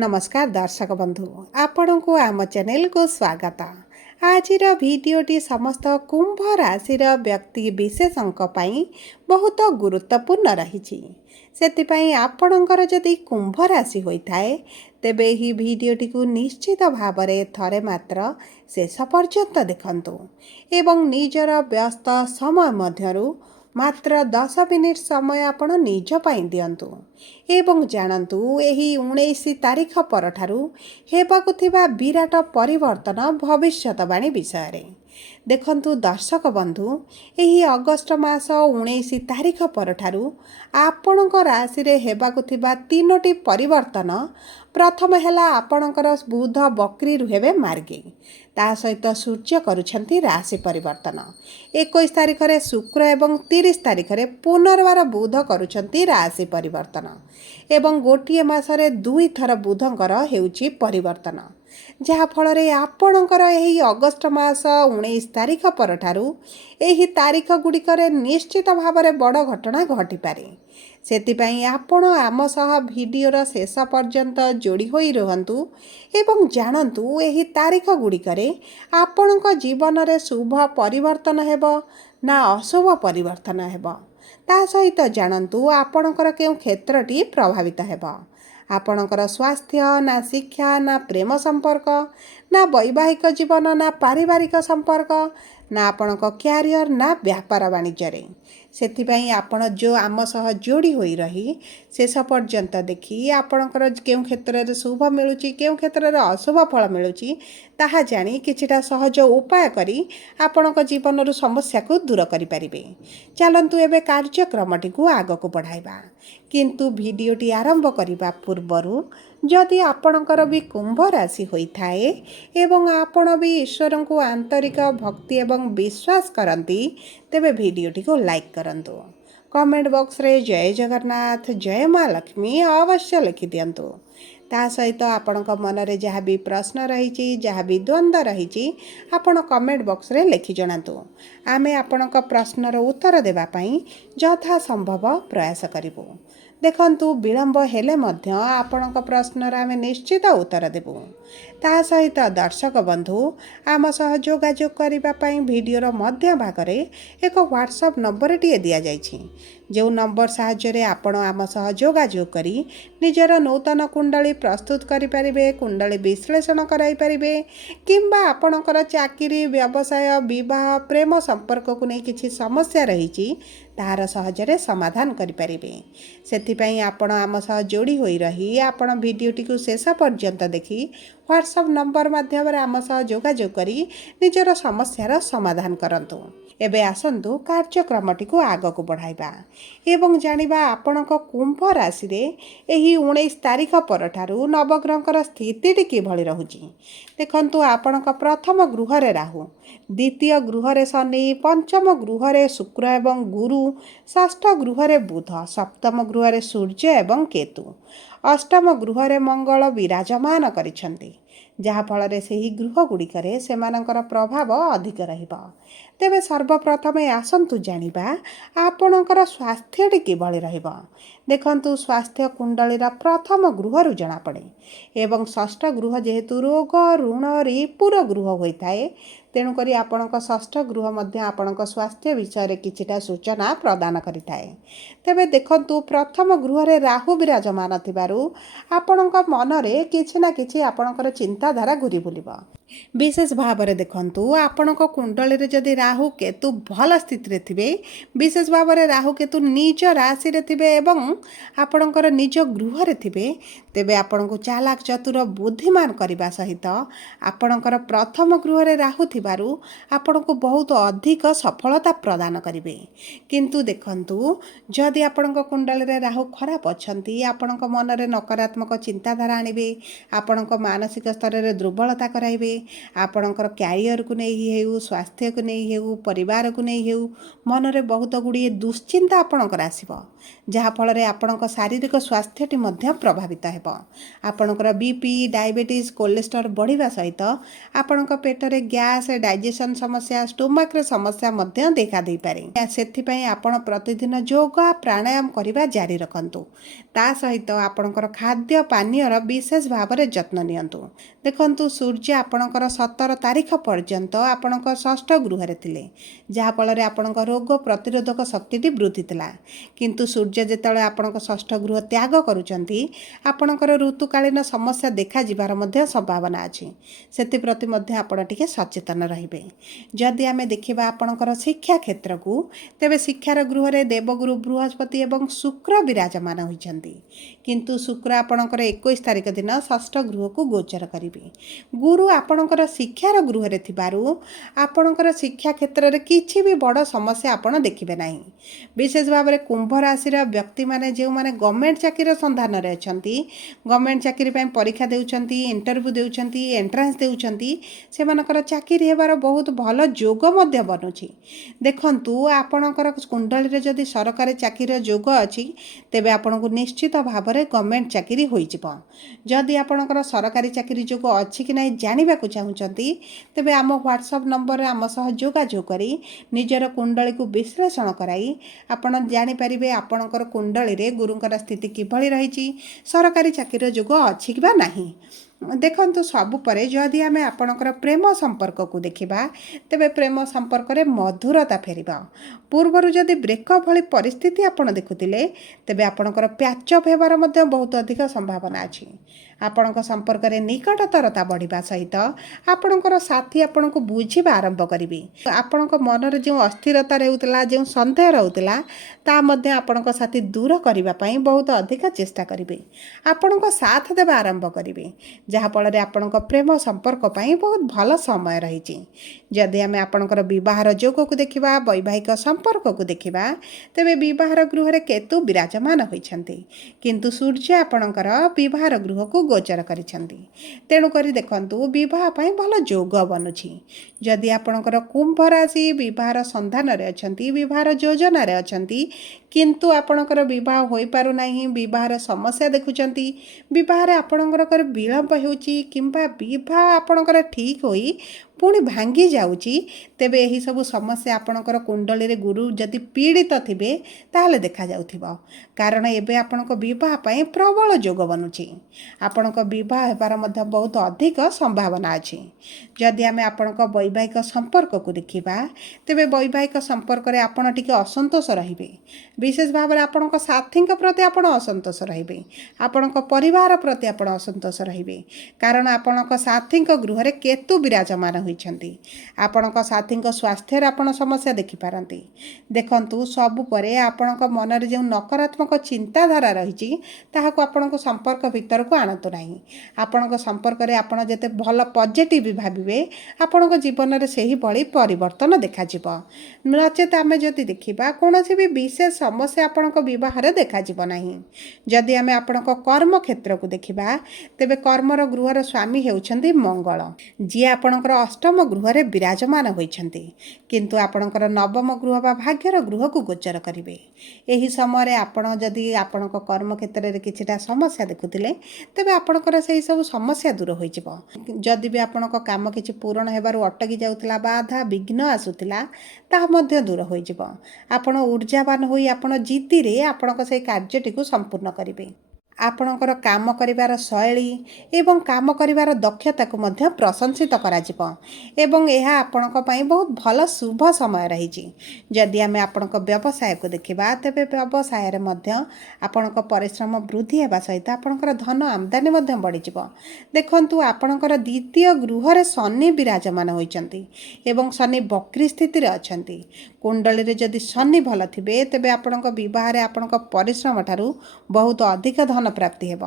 नमस्कार दर्शक बंधु आपण को आम चैनल को स्वागत। आज भिडटी समस्त कुंभ राशि व्यक्ति विशेषों बहुत गुरुत्वपूर्ण रही से आपणकर जदि कुंभ राशि होता है तेबे ही भिडटी को निश्चित भाव थरे मात्र शेष पर्यंत देखंतु एवं निजर व्यस्त समय मध्यरु मात्र 10 मिनिट समय आपण निज पाई दियंतु एवं जानतु एही 19 तारीख परठारु हेबाकु थिबा विराट परिवर्तन भविष्यतवाणी विषय रे देखंतु दर्शक बंधु एही अगस्त मास 19 तारीख परठारु आपणक राशि रे हेबाकु थिबा तीनोटी परिवर्तन प्रथम हैला आपणकर बुध बकरी हेबे मार्गी ता सहित सूर्य करुछंती राशि परिवर्तन 21 तारीख रे शुक्र एवं 30 तारीख रे पुनर्वार बुध करुछंती राशि परिवर्तन एवं गोटिए मासरे दुई थर बुधंकर हेउची परिवर्तन जहा फल रे आपणकर एही अगस्त मास 19 तारीख परठारु एही तारीख गुड़िकरे निश्चित भावरे बड़ घटना घटी पारे सेतिपई आपण आम सह भिडियोर शेष पर्यंत जोड़ी होई रहंतु एवं जानतु एही तारीख गुड़िकरे आपणक जीवन रे शुभ परिवर्तन हेबो ना अशुभ परिवर्तन हेबो ता सहित जानतु आपणकर केउ क्षेत्रटी प्रभावित हेबो आपणकर स्वास्थ्य ना शिक्षा ना प्रेम संपर्क ना वैवाहिक जीवन ना पारिवारिक संपर्क ना आपणक क्यारियर ना व्यापार वाणिज्य सेथिपई आपण जो आम सह जोड़ी होई रही शेष पर्यंत देखी आपणकर केउ क्षेत्र रे शुभ मिलुची केउ क्षेत्र रे अशुभ फल मिलुची ताहा जानी किछिटा सहज उपाय करी आपणक जीवन रु समस्या को दूर करि परिबे। चलंतु एबे कार्यक्रमटी को आग को बढ़ाइबा किंतु भिडियोटी आरंभ करिबा पूर्वरु जदि आपणकर भी कुंभ राशि होइथाए एवं आपण भी ईश्वर को आंतरिक भक्ति एवं विश्वास करती तेबे भिडियोटी को लाइक करंतु कमेंट बॉक्स रे जय जगन्नाथ जय माँ लक्ष्मी अवश्य लिखि दियंतु ता सहित आपणक मन रे जहाँ भी प्रश्न रही जहाँ भी द्वंद्व रही आपण कमेंट बॉक्स रे लिखि जणातु आमे आपणक प्रश्नर उत्तर देबा पई यथा संभव प्रयास करिबु। देखंतु विलंब हेले मध्य आपणक प्रश्नर आमे निश्चित उत्तर देबु। ता सहित दर्शक बंधु आम सह जोगाजोग करिबा पई भिडियोर मध्य भागरे एक व्हाट्सएप नंबर टिए दिया जाइछि जो नंबर साहाय्य आपण आम सह जोगाजोग करी निजर नूतन कुंडली प्रस्तुत करि परिबे कुंडली विश्लेषण कराई परिबे किंबा आपणकर चाकरी व्यवसाय विवाह प्रेम संपर्क को नहीं किछि समस्या रही तार सहजरे समाधान करि परिबे। सेथिपई आपण आम सह जोड़ी होई रही आपण भिडियोटी को शेष पर्यंत देखी व्हाट्सएप नंबर माध्यम आम सह जोगाजोग करी निजर समस्यार समाधान करंतु। एबे आसंतु कार्यक्रमटी को आग को बढ़ाइबा एवं जानिबा आपणक कुंभ राशि रे एही 19 तारीख परठारु नवग्रहकर स्थिति किभଳି रहुची देखंतु आपणक प्रथम गृह रे राहु द्वितीय गृह रे शनि पंचम गृह रे शुक्र एवं गुरु षष्ठ गृह रे बुध सप्तम गृह रे सूर्य एवं केतु अष्टम गृह रे मंगल विराजमान करिछंती जहा फल रे सेही गृह गुड़िकरे सेमानकर प्रभाव अधिक रहिबा। तेबे सर्वप्रथम आसंतु जानिबा आपणकर स्वास्थ्यटी किभଳି रहिबा। देखंतु स्वास्थ्य कुंडलीर प्रथम गृह रु जଣା पड़े एवं षष्ठ गृह जेहेतु रोग ऋण रिपुर गृह होइथाए तेणु करी आपणक षष्ठ गृह मध्य आपणक स्वास्थ्य विषय रे किछिटा सूचना प्रदान करिथाए। तेबे देखंतु प्रथम गृह रे राहु विराजमान थिबारु आपणक मन रे किछि ना किछि आपणकर चिंताधारा घुरी बुलिबा। विशेष भाव में देखंतु आपणक कुंडली रे जदि राहु केतु भल स्थिति रे थिबे विशेष भाव में राहु केतु निज राशि रे थिबे एवं आपणकर निज गृह रे थिबे तेबे आपणको चालाक चतुर बुद्धिमान करने सहित आपणकर प्रथम गृह रे राहु थिबारु आपणको बहुत अधिक सफलता प्रदान करिवे। किंतु देखंतु जदि आपणक कुंडली रे राहु खराब अछंती आपणक मन रे नकारात्मक चिंताधारा आनिबे आपणक मानसिक स्तर रे दुर्बलता कराइबे आपणकर क्यारियर को नहीं हेउ स्वास्थ्य को नहीं हेउ परिवार को नहीं हेउ मन रे बहुत गुड़िए दुश्चिंता आपणकर आसिबो जहा फल रे आपणक शारीरिक स्वास्थ्यटी मध्य प्रभावित हेबो। ହେବ। ଆପଣଙ୍କର ବିପି, ଡାଇବେଟିସ୍, କୋଲେଷ୍ଟ୍ରଲ୍ ବଢ଼ିବା ସହିତ ଆପଣଙ୍କ ପେଟରେ ଗ୍ୟାସ୍, ଡାଇଜେସନ୍ ସମସ୍ୟା, ଷ୍ଟୋମାକ୍ର ସମସ୍ୟା ମଧ୍ୟ ଦେଖା ଦେଇପାରେ। ସେଥିପାଇଁ ଆପଣ ପ୍ରତିଦିନ ଯୋଗ ପ୍ରାଣାୟାମ କରିବା ଜାରି ରଖନ୍ତୁ। ତା ସହିତ ଆପଣଙ୍କର ଖାଦ୍ୟ ପାନୀୟର ବିଶେଷ ଭାବରେ ଯତ୍ନ ନିଅନ୍ତୁ। ଦେଖନ୍ତୁ, ସୂର୍ଯ୍ୟ ଆପଣଙ୍କର 17 ତାରିଖ ପର୍ଯ୍ୟନ୍ତ ଆପଣଙ୍କ ଷଷ୍ଠ ଗୃହରେ ଥିଲେ, ଯାହାଫଳରେ ଆପଣଙ୍କ ରୋଗ ପ୍ରତିରୋଧକ ଶକ୍ତିଟି ବୃଦ୍ଧି ଥିଲା। କିନ୍ତୁ ସୂର୍ଯ୍ୟ ଯେତେବେଳେ ଆପଣଙ୍କ ଷଷ୍ଠ ଗୃହ ତ୍ୟାଗ କରୁଛନ୍ତି, ଆପଣଙ୍କର ଋତୁକାଳୀନ ସମସ୍ୟା ଦେଖାଯିବାର ମଧ୍ୟ ସମ୍ଭାବନା ଅଛି। ସେଥିପ୍ରତି ମଧ୍ୟ ଆପଣ ଟିକେ ସଚେତନ ରହିବେ। ଯଦି ଆମେ ଦେଖିବା ଆପଣଙ୍କର ଶିକ୍ଷା କ୍ଷେତ୍ରକୁ, ତେବେ ଶିକ୍ଷାର ଗୃହରେ ଦେବଗୁରୁ ବୃହସ୍ପତି ଏବଂ ଶୁକ୍ର ବିରାଜମାନ ହୋଇଛନ୍ତି। କିନ୍ତୁ ଶୁକ୍ର ଆପଣଙ୍କର 21 ତାରିଖ ଦିନ ଷଷ୍ଠ ଗୃହକୁ ଗୋଚର କରିବେ। ଗୁରୁ ଆପଣଙ୍କର ଶିକ୍ଷାର ଗୃହରେ ଥିବାରୁ ଆପଣଙ୍କର ଶିକ୍ଷା କ୍ଷେତ୍ରରେ କିଛି ବି ବଡ଼ ସମସ୍ୟା ଆପଣ ଦେଖିବେ ନାହିଁ। ବିଶେଷ ଭାବରେ କୁମ୍ଭ ରାଶିର ବ୍ୟକ୍ତିମାନେ ଯେଉଁମାନେ ଗଭର୍ଣ୍ଣମେଣ୍ଟ ଚାକିରିର ସନ୍ଧାନରେ ଅଛନ୍ତି, ଗଭର୍ଣ୍ଣମେଣ୍ଟ ଚାକିରି ପାଇଁ ପରୀକ୍ଷା ଦେଉଛନ୍ତି, ଇଣ୍ଟରଭ୍ୟୁ ଦେଉଛନ୍ତି, ଏଣ୍ଟ୍ରାନ୍ସ ଦେଉଛନ୍ତି, ସେମାନଙ୍କର ଚାକିରି ହେବାର ବହୁତ ଭଲ ଯୋଗ ମଧ୍ୟ ବନୁଛି। ଦେଖନ୍ତୁ, ଆପଣଙ୍କର କୁଣ୍ଡଳୀରେ ଯଦି ସରକାରୀ ଚାକିରିର ଯୋଗ ଅଛି, ତେବେ ଆପଣଙ୍କୁ ନିଶ୍ଚିତ ଭାବରେ ଗଭର୍ଣ୍ଣମେଣ୍ଟ ଚାକିରି ହୋଇଯିବ। ଯଦି ଆପଣଙ୍କର ସରକାରୀ ଚାକିରି ଯୋଗ ଅଛି କି ନାହିଁ ଜାଣିବାକୁ ଚାହୁଁଛନ୍ତି, ତେବେ ଆମ ହ୍ୱାଟ୍ସଆପ୍ ନମ୍ବରରେ ଆମ ସହ ଯୋଗାଯୋଗ କରି ନିଜର କୁଣ୍ଡଳୀକୁ ବିଶ୍ଳେଷଣ କରାଇ ଆପଣ ଜାଣିପାରିବେ ଆପଣଙ୍କର କୁଣ୍ଡଳୀରେ ଗୁରୁଙ୍କର ସ୍ଥିତି କିଭଳି ରହିଛି, ସରକାରୀ ଚାକିରିର ଯୋଗ ଅଛି କିମ୍ବା ନାହିଁ। ଦେଖନ୍ତୁ, ସବୁ ପରେ ଯଦି ଆମେ ଆପଣଙ୍କର ପ୍ରେମ ସମ୍ପର୍କକୁ ଦେଖିବା, ତେବେ ପ୍ରେମ ସମ୍ପର୍କରେ ମଧୁରତା ଫେରିବ। ପୂର୍ବରୁ ଯଦି ବ୍ରେକଅପ୍ ଭଳି ପରିସ୍ଥିତି ଆପଣ ଦେଖୁଥିଲେ, ତେବେ ଆପଣଙ୍କର ପ୍ୟାଚଅପ୍ ହେବାର ମଧ୍ୟ ବହୁତ ଅଧିକ ସମ୍ଭାବନା ଅଛି। ଆପଣଙ୍କ ସମ୍ପର୍କରେ ନିକଟତରତା ବଢ଼ିବା ସହିତ ଆପଣଙ୍କର ସାଥୀ ଆପଣଙ୍କୁ ବୁଝିବା ଆରମ୍ଭ କରିବେ। ଆପଣଙ୍କ ମନରେ ଯେଉଁ ଅସ୍ଥିରତା ରହୁଥିଲା, ଯେଉଁ ସନ୍ଦେହ ରହୁଥିଲା, ତାହା ମଧ୍ୟ ଆପଣଙ୍କ ସାଥୀ ଦୂର କରିବା ପାଇଁ ବହୁତ ଅଧିକ ଚେଷ୍ଟା କରିବେ। ଆପଣଙ୍କ ସାଥ ଦେବା ଆରମ୍ଭ କରିବେ, ଯାହାଫଳରେ ଆପଣଙ୍କ ପ୍ରେମ ସମ୍ପର୍କ ପାଇଁ ବହୁତ ଭଲ ସମୟ ରହିଛି। ଯଦି ଆମେ ଆପଣଙ୍କର ବିବାହର ଯୋଗକୁ ଦେଖିବା, ବୈବାହିକ ସମ୍ପର୍କକୁ ଦେଖିବା, ତେବେ ବିବାହର ଗୃହରେ କେତୁ ବିରାଜମାନ ହୋଇଛନ୍ତି, କିନ୍ତୁ ସୂର୍ଯ୍ୟ ଆପଣଙ୍କର ବିବାହର ଗୃହକୁ ଗୋଚର କରିଛନ୍ତି। ତେଣୁକରି ଦେଖନ୍ତୁ, ବିବାହ ପାଇଁ ଭଲ ଯୋଗ ବନୁଛି। ଯଦି ଆପଣଙ୍କର କୁମ୍ଭ ରାଶି ବିବାହର ସନ୍ଧାନରେ ଅଛନ୍ତି, ବିବାହର ଯୋଜନାରେ ଅଛନ୍ତି, କିନ୍ତୁ ଆପଣଙ୍କର ବିବାହ ହୋଇପାରୁନାହିଁ, ବିବାହର ସମସ୍ୟା ଦେଖୁଛନ୍ତି, ବିବାହରେ ଆପଣଙ୍କର ବିଳମ୍ବ ହେଉଛି କିମ୍ବା ବିବାହ ଆପଣଙ୍କର ଠିକ୍ ହୋଇ ପୁଣି ଭାଙ୍ଗି ଯାଉଛି, ତେବେ ଏହିସବୁ ସମସ୍ୟା ଆପଣଙ୍କର କୁଣ୍ଡଳୀରେ ଗୁରୁ ଯଦି ପୀଡ଼ିତ ଥିବେ ତାହେଲେ ଦେଖାଯାଉଥିବ। କାରଣ ଏବେ ଆପଣଙ୍କ ବିବାହ ପାଇଁ ପ୍ରବଳ ଯୋଗ ବନୁଛି। ଆପଣଙ୍କ ବିବାହ ହେବାର ମଧ୍ୟ ବହୁତ ଅଧିକ ସମ୍ଭାବନା ଅଛି। ଯଦି ଆମେ ଆପଣଙ୍କ ବୈବାହିକ ସମ୍ପର୍କକୁ ଦେଖିବା, ତେବେ ବୈବାହିକ ସମ୍ପର୍କରେ ଆପଣ ଟିକେ ଅସନ୍ତୋଷ ରହିବେ। ବିଶେଷ ଭାବରେ ଆପଣଙ୍କ ସାଥୀଙ୍କ ପ୍ରତି ଆପଣ ଅସନ୍ତୋଷ ରହିବେ। ଆପଣଙ୍କ ପରିବାର ପ୍ରତି ଆପଣ ଅସନ୍ତୋଷ ରହିବେ, କାରଣ ଆପଣଙ୍କ ସାଥୀଙ୍କ ଗୃହରେ କେତୁ ବିରାଜମାନ ହୋଇଛନ୍ତି। ଆପଣଙ୍କ ସାଥୀଙ୍କ ସ୍ୱାସ୍ଥ୍ୟରେ ଆପଣ ସମସ୍ୟା ଦେଖିପାରନ୍ତି। ଦେଖନ୍ତୁ, ସବୁ ପରେ ଆପଣଙ୍କ ମନରେ ଯେଉଁ ନକାରାତ୍ମକ ଚିନ୍ତାଧାରା ରହିଛି, ତାହାକୁ ଆପଣଙ୍କ ସମ୍ପର୍କ ଭିତରକୁ ଆଣନ୍ତୁ ନାହିଁ। ଆପଣଙ୍କ ସମ୍ପର୍କରେ ଆପଣ ଯେତେ ଭଲ ପଜିଟିଭ୍ ଭାବିବେ, ଆପଣଙ୍କ ଜୀବନରେ ସେହିଭଳି ପରିବର୍ତ୍ତନ ଦେଖାଯିବ। ନଚେତ୍ ଆମେ ଯଦି ଦେଖିବା, କୌଣସି ବି ବିଶେଷ ସମସ୍ୟା ଆପଣଙ୍କ ବିବାହରେ ଦେଖାଯିବ ନାହିଁ। ଯଦି ଆମେ ଆପଣଙ୍କ କର୍ମକ୍ଷେତ୍ରକୁ ଦେଖିବା, ତେବେ କର୍ମର ଗୃହର ସ୍ୱାମୀ ହେଉଛନ୍ତି ମଙ୍ଗଳ, ଯିଏ ଆପଣଙ୍କର ଅଷ୍ଟମ ଗୃହରେ ବିରାଜମାନ ହୋଇଛନ୍ତି, କିନ୍ତୁ ଆପଣଙ୍କର ନବମ ଗୃହ ବା ଭାଗ୍ୟର ଗୃହକୁ ଗୋଚର କରିବେ। ଏହି ସମୟରେ ଆପଣ ଯଦି ଆପଣଙ୍କ କର୍ମକ୍ଷେତ୍ରରେ କିଛିଟା ସମସ୍ୟା ଦେଖୁଥିଲେ, ତେବେ ଆପଣଙ୍କର ସେହି ସବୁ ସମସ୍ୟା ଦୂର ହୋଇଯିବ। ଯଦି ବି ଆପଣଙ୍କ କାମ କିଛି ପୂରଣ ହେବାରୁ ଅଟକି ଯାଉଥିଲା, ବାଧା ବିଘ୍ନ ଆସୁଥିଲା, ତାହା ମଧ୍ୟ ଦୂର ହୋଇଯିବ। ଆପଣ ଊର୍ଜାବାନ ହୋଇ ଆପଣ ଜିଦ୍ଦିରେ ଆପଣଙ୍କ ସେହି କାର୍ଯ୍ୟଟିକୁ ସମ୍ପୂର୍ଣ୍ଣ କରିବେ। ଆପଣଙ୍କର କାମ କରିବାର ଶୈଳୀ ଏବଂ କାମ କରିବାର ଦକ୍ଷତାକୁ ମଧ୍ୟ ପ୍ରଶଂସିତ କରାଯିବ ଏବଂ ଏହା ଆପଣଙ୍କ ପାଇଁ ବହୁତ ଭଲ ଶୁଭ ସମୟ ରହିଛି। ଯଦି ଆମେ ଆପଣଙ୍କ ବ୍ୟବସାୟକୁ ଦେଖିବା, ତେବେ ବ୍ୟବସାୟରେ ମଧ୍ୟ ଆପଣଙ୍କ ପରିଶ୍ରମ ବୃଦ୍ଧି ହେବା ସହିତ ଆପଣଙ୍କର ଧନ ଆମଦାନୀ ମଧ୍ୟ ବଢ଼ିଯିବ। ଦେଖନ୍ତୁ, ଆପଣଙ୍କର ଦ୍ୱିତୀୟ ଗୃହରେ ଶନି ବିରାଜମାନ ହୋଇଛନ୍ତି ଏବଂ ଶନି ବକ୍ରୀ ସ୍ଥିତିରେ ଅଛନ୍ତି। କୁଣ୍ଡଳୀରେ ଯଦି ଶନି ଭଲ ଥିବେ, ତେବେ ଆପଣଙ୍କ ବିବାହରେ ଆପଣଙ୍କ ପରିଶ୍ରମ ଠାରୁ ବହୁତ ଅଧିକ ଧନ ପ୍ରାପ୍ତି ହେବ।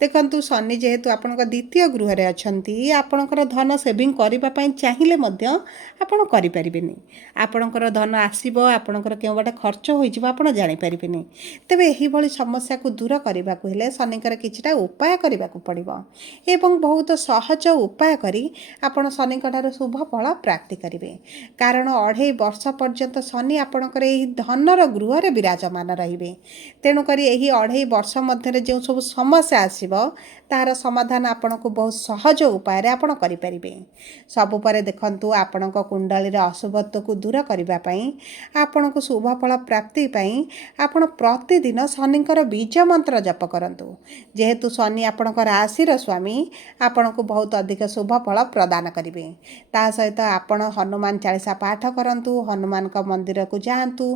ଦେଖନ୍ତୁ, ଶନି ଯେହେତୁ ଆପଣଙ୍କ ଦ୍ୱିତୀୟ ଗୃହରେ ଅଛନ୍ତି, ଆପଣଙ୍କର ଧନ ସେଭିଂ କରିବା ପାଇଁ ଚାହିଁଲେ ମଧ୍ୟ ଆପଣ କରିପାରିବେନି। ଆପଣଙ୍କର ଧନ ଆସିବ, ଆପଣଙ୍କର କେଉଁ ବାଟେ ଖର୍ଚ୍ଚ ହୋଇଯିବ ଆପଣ ଜାଣିପାରିବେନି। ତେବେ ଏହିଭଳି ସମସ୍ୟାକୁ ଦୂର କରିବାକୁ ହେଲେ ଶନିଙ୍କର କିଛିଟା ଉପାୟ କରିବାକୁ ପଡ଼ିବ ଏବଂ ବହୁତ ସହଜ ଉପାୟ କରି ଆପଣ ଶନିଙ୍କଠାରୁ ଶୁଭ ଫଳ ପ୍ରାପ୍ତି କରିବେ। କାରଣ 2.5 ବର୍ଷ ପର୍ଯ୍ୟନ୍ତ ଶନି ଆପଣଙ୍କର ଏହି ଧନର ଗୃହରେ ବିରାଜମାନ ରହିବେ। ତେଣୁକରି ଏହି 2.5 ବର୍ଷ ମଧ୍ୟରେ ଯେଉଁ ସବୁ ସମସ୍ୟା ଆସିବ ତାହାର ସମାଧାନ ଆପଣଙ୍କୁ ବହୁତ ସହଜ ଉପାୟରେ ଆପଣ କରିପାରିବେ। ସବୁ ପରେ ଦେଖନ୍ତୁ ଆପଣଙ୍କ କୁଣ୍ଡଳୀର ଅଶୁଭତ୍ୱକୁ ଦୂର କରିବା ପାଇଁ ଆପଣଙ୍କୁ ଶୁଭଫଳ ପ୍ରାପ୍ତି ପାଇଁ ଆପଣ ପ୍ରତିଦିନ ଶନିଙ୍କର ବୀଜ ମନ୍ତ୍ର ଜପ କରନ୍ତୁ। ଯେହେତୁ ଶନି ଆପଣଙ୍କ ରାଶିର ସ୍ୱାମୀ ଆପଣଙ୍କୁ ବହୁତ ଅଧିକ ଶୁଭଫଳ ପ୍ରଦାନ କରିବେ। ତା ସହିତ ଆପଣ ହନୁମାନ ଚାଳିଶା ପାଠ କରନ୍ତୁ, ହନୁମାନଙ୍କ ମନ୍ଦିରକୁ ଯାଆନ୍ତୁ,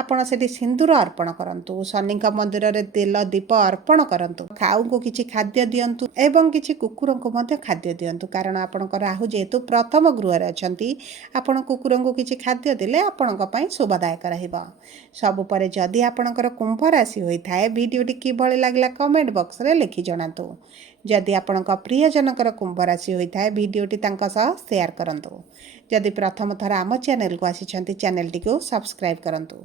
ଆପଣ ସେଠି ସିନ୍ଦୁର ଅର୍ପଣ କରନ୍ତୁ, ଶନିଙ୍କ ମନ୍ଦିରରେ ତେଲ ଦୀପ ଅର୍ପଣ କରନ୍ତୁ, ଖାଉଙ୍କୁ କିଛି ଖାଦ୍ୟ ଦିଅନ୍ତୁ ଏବଂ କିଛି କୁକୁରଙ୍କୁ ମଧ୍ୟ ଖାଦ୍ୟ ଦିଅନ୍ତୁ। କାରଣ ଆପଣଙ୍କ ରାହୁ ଯେହେତୁ ପ୍ରଥମ ଗୃହରେ ଅଛନ୍ତି, ଆପଣ କୁକୁରଙ୍କୁ କିଛି ଖାଦ୍ୟ ଦେଲେ ଆପଣଙ୍କ ପାଇଁ ଶୁଭଦାୟକ ରହିବ। ସବୁ ପରେ ଯଦି ଆପଣଙ୍କର କୁମ୍ଭ ରାଶି ହୋଇଥାଏ, ଭିଡ଼ିଓଟି କିଭଳି ଲାଗିଲା କମେଣ୍ଟ ବକ୍ସରେ ଲେଖି ଜଣାନ୍ତୁ। ଯଦି ଆପଣଙ୍କ ପ୍ରିୟଜନଙ୍କର କୁମ୍ଭ ରାଶି ହୋଇଥାଏ, ଭିଡ଼ିଓଟି ତାଙ୍କ ସହ ସେୟାର କରନ୍ତୁ। ଯଦି ପ୍ରଥମ ଥର ଆମ ଚ୍ୟାନେଲକୁ ଆସିଛନ୍ତି, ଚ୍ୟାନେଲଟିକୁ ସବସ୍କ୍ରାଇବ୍ କରନ୍ତୁ।